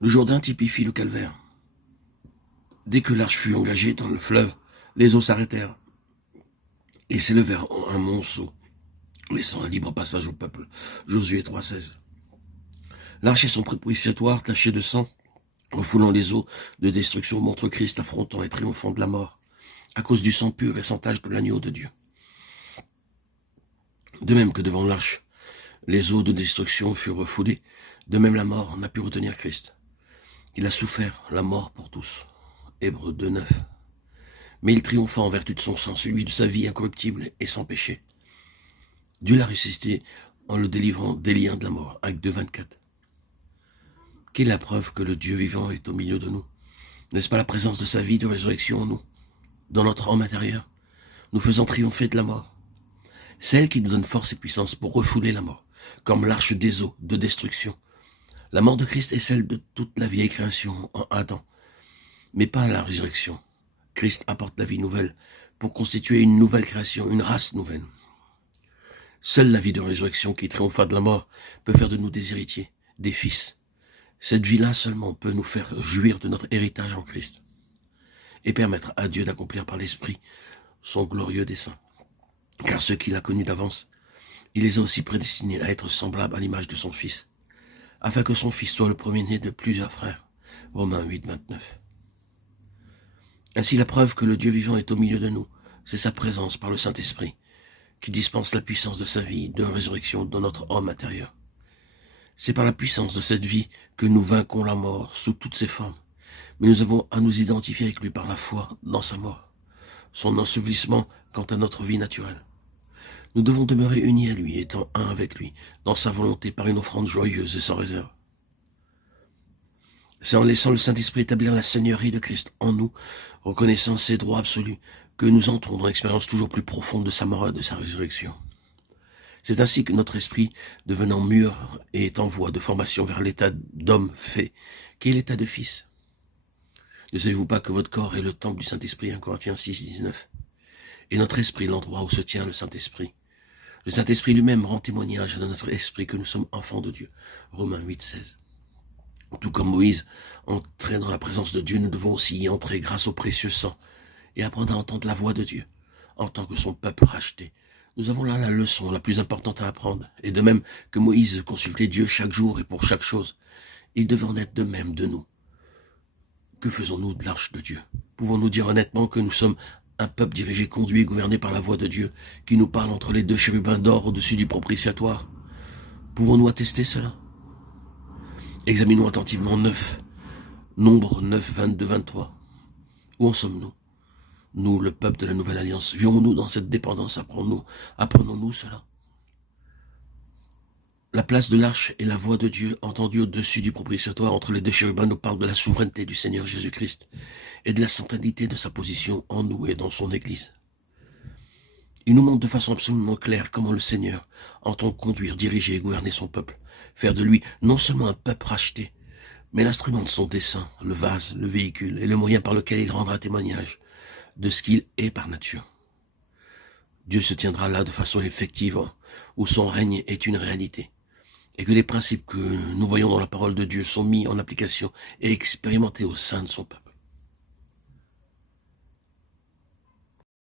Le Jourdain typifie le calvaire. Dès que l'arche fut engagée dans le fleuve, les eaux s'arrêtèrent et s'élevèrent en un monceau, laissant un libre passage au peuple. Josué 3,16. L'arche et son propitiatoire taché de sang, refoulant les eaux de destruction, montre Christ affrontant et triomphant de la mort, à cause du sang pur et sans tache de l'agneau de Dieu. De même que devant l'arche, les eaux de destruction furent refoulées, de même la mort n'a pu retenir Christ. Il a souffert la mort pour tous. Hébreux 2,9. Mais il triompha en vertu de son sang, celui de sa vie incorruptible et sans péché. Dieu l'a ressuscité en le délivrant des liens de la mort. Acte 2,24. Quelle est la preuve que le Dieu vivant est au milieu de nous? N'est-ce pas la présence de sa vie de résurrection en nous, dans notre âme intérieure, nous faisant triompher de la mort? C'est elle qui nous donne force et puissance pour refouler la mort, comme l'arche des eaux de destruction. La mort de Christ est celle de toute la vieille création en Adam, mais pas la résurrection. Christ apporte la vie nouvelle pour constituer une nouvelle création, une race nouvelle. Seule la vie de résurrection qui triompha de la mort peut faire de nous des héritiers, des fils. Cette vie-là seulement peut nous faire jouir de notre héritage en Christ et permettre à Dieu d'accomplir par l'Esprit son glorieux dessein. Car ceux qu'il a connus d'avance, il les a aussi prédestinés à être semblables à l'image de son Fils, afin que son Fils soit le premier-né de plusieurs frères. Romains 8, 29. Ainsi la preuve que le Dieu vivant est au milieu de nous, c'est sa présence par le Saint-Esprit, qui dispense la puissance de sa vie de résurrection dans notre homme intérieur. C'est par la puissance de cette vie que nous vainquons la mort sous toutes ses formes, mais nous avons à nous identifier avec lui par la foi dans sa mort, son ensevelissement quant à notre vie naturelle. Nous devons demeurer unis à lui, étant un avec lui, dans sa volonté par une offrande joyeuse et sans réserve. C'est en laissant le Saint-Esprit établir la Seigneurie de Christ en nous, reconnaissant ses droits absolus, que nous entrons dans l'expérience toujours plus profonde de sa mort et de sa résurrection. C'est ainsi que notre esprit, devenant mûr, est en voie de formation vers l'état d'homme fait, qui est l'état de fils. Ne savez-vous pas que votre corps est le temple du Saint-Esprit, 1 Corinthiens 6, 19, et notre esprit l'endroit où se tient le Saint-Esprit. Le Saint-Esprit lui-même rend témoignage à notre esprit que nous sommes enfants de Dieu, Romains 8, 16. Tout comme Moïse entrait dans la présence de Dieu, nous devons aussi y entrer grâce au précieux sang et apprendre à entendre la voix de Dieu en tant que son peuple racheté. Nous avons là la leçon la plus importante à apprendre. Et de même que Moïse consultait Dieu chaque jour et pour chaque chose, il devait en être de même de nous. Que faisons-nous de l'arche de Dieu? Pouvons-nous dire honnêtement que nous sommes un peuple dirigé, conduit et gouverné par la voix de Dieu, qui nous parle entre les deux chérubins d'or au-dessus du propitiatoire? Pouvons-nous attester cela? Examinons attentivement Nombre 9, 22, 23. Où en sommes-nous? Nous, le peuple de la Nouvelle Alliance, vivons-nous dans cette dépendance? Apprenons-nous cela? La place de l'arche et la voix de Dieu entendue au-dessus du propitiatoire entre les deux chérubins nous parle de la souveraineté du Seigneur Jésus-Christ et de la sainteté de sa position en nous et dans son Église. Il nous montre de façon absolument claire comment le Seigneur entend conduire, diriger et gouverner son peuple, faire de lui non seulement un peuple racheté, mais l'instrument de son dessein, le vase, le véhicule et le moyen par lequel il rendra témoignage de ce qu'il est par nature. Dieu se tiendra là de façon effective, où son règne est une réalité, et que les principes que nous voyons dans la parole de Dieu sont mis en application et expérimentés au sein de son peuple.